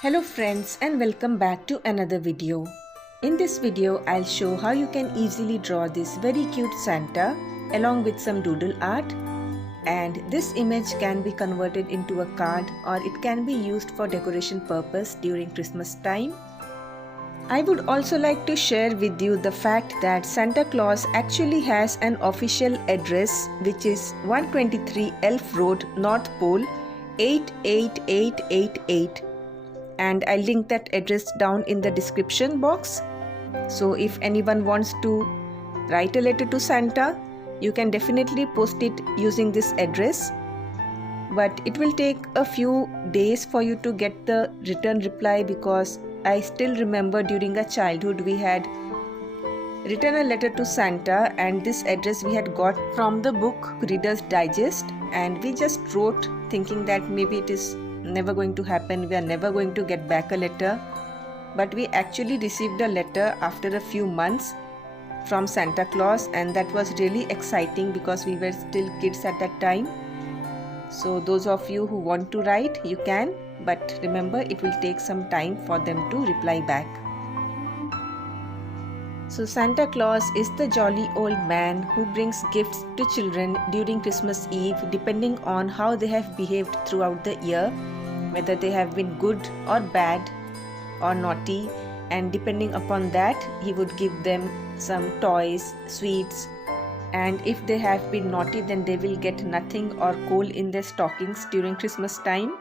Hello friends and welcome back to another video. In this video I'll show how you can easily draw this very cute Santa along with some doodle art, and this image can be converted into a card or it can be used for decoration purpose during Christmas time. I would also like to share with you the fact that Santa Claus actually has an official address, which is 123 Elf Road, North Pole 88888, and I'll link that address down in the description box. So if anyone wants to write a letter to Santa, you can definitely post it using this address, but it will take a few days for you to get the return reply, because I still remember during our childhood we had written a letter to Santa, and this address we had got from the book Reader's Digest, and we just wrote thinking that maybe it is never going to happen, we are never going to get back a letter. But we actually received a letter after a few months from Santa Claus, and that was really exciting because we were still kids at that time. So those of you who want to write, you can, but remember it will take some time for them to reply back. So Santa Claus is the jolly old man who brings gifts to children during Christmas Eve, depending on how they have behaved throughout the year, whether they have been good or bad or naughty, and depending upon that he would give them some toys, sweets, and if they have been naughty then they will get nothing or coal in their stockings during Christmas time.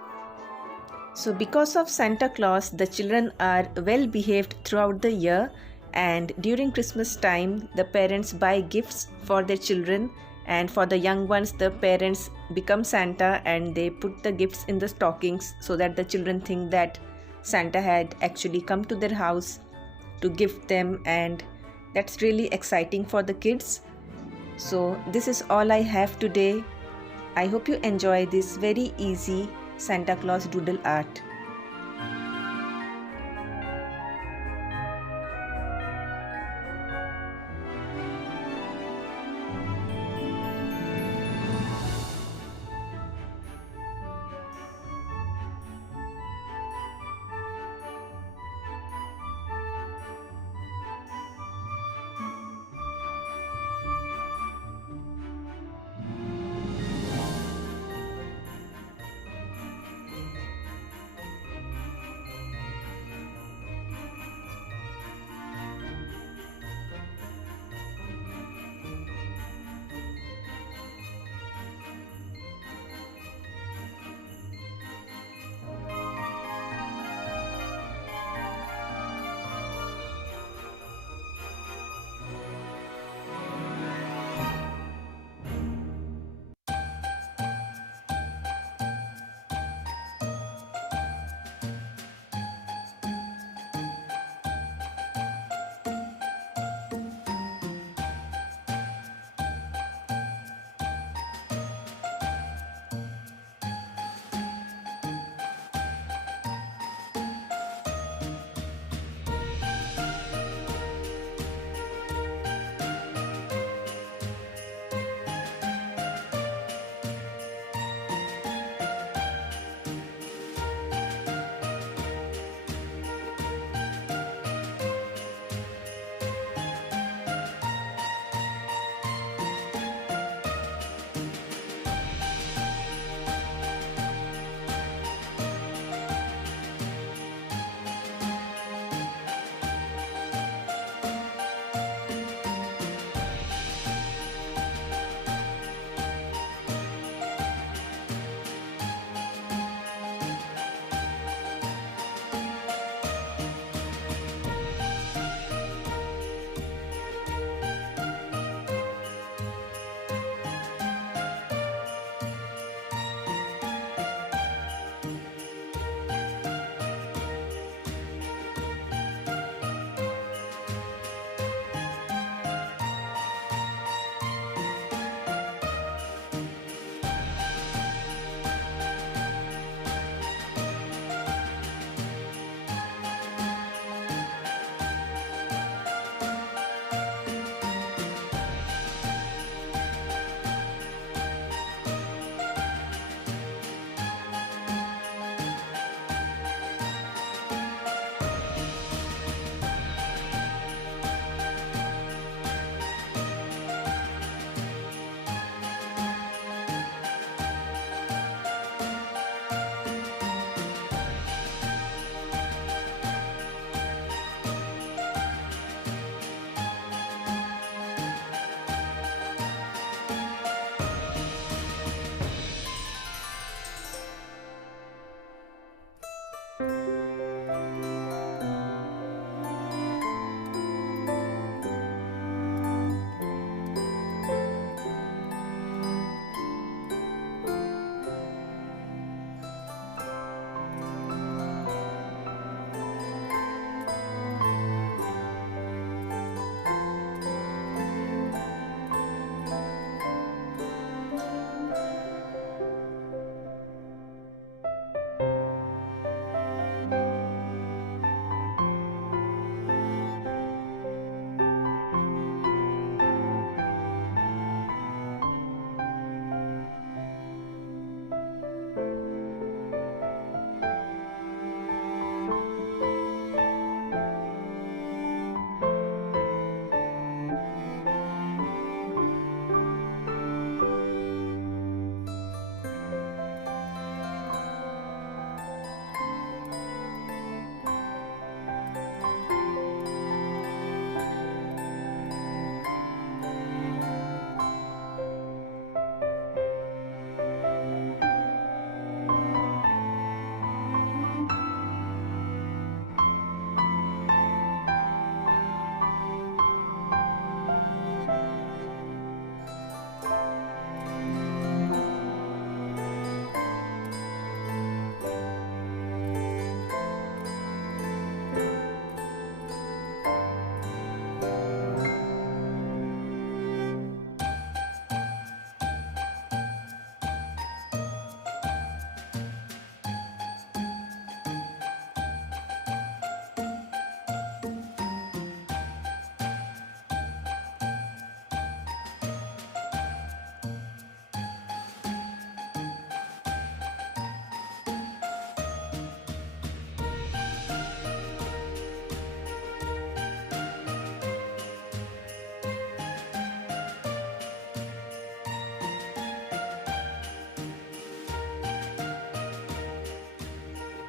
So because of Santa Claus, the children are well behaved throughout the year, and during Christmas time the parents buy gifts for their children, and for the young ones the parents become Santa and they put the gifts in the stockings so that the children think that Santa had actually come to their house to gift them, and that's really exciting for the kids. So this is all I have today. I hope you enjoy this very easy Santa Claus doodle art.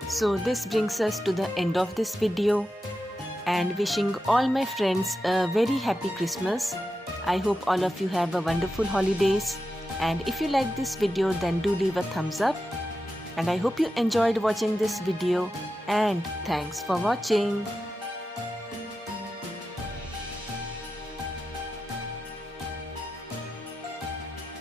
So this brings us to the end of this video, and wishing all my friends a very happy Christmas. I hope all of you have a wonderful holidays, and if you like this video then do leave a thumbs up, and I hope you enjoyed watching this video, and thanks for watching.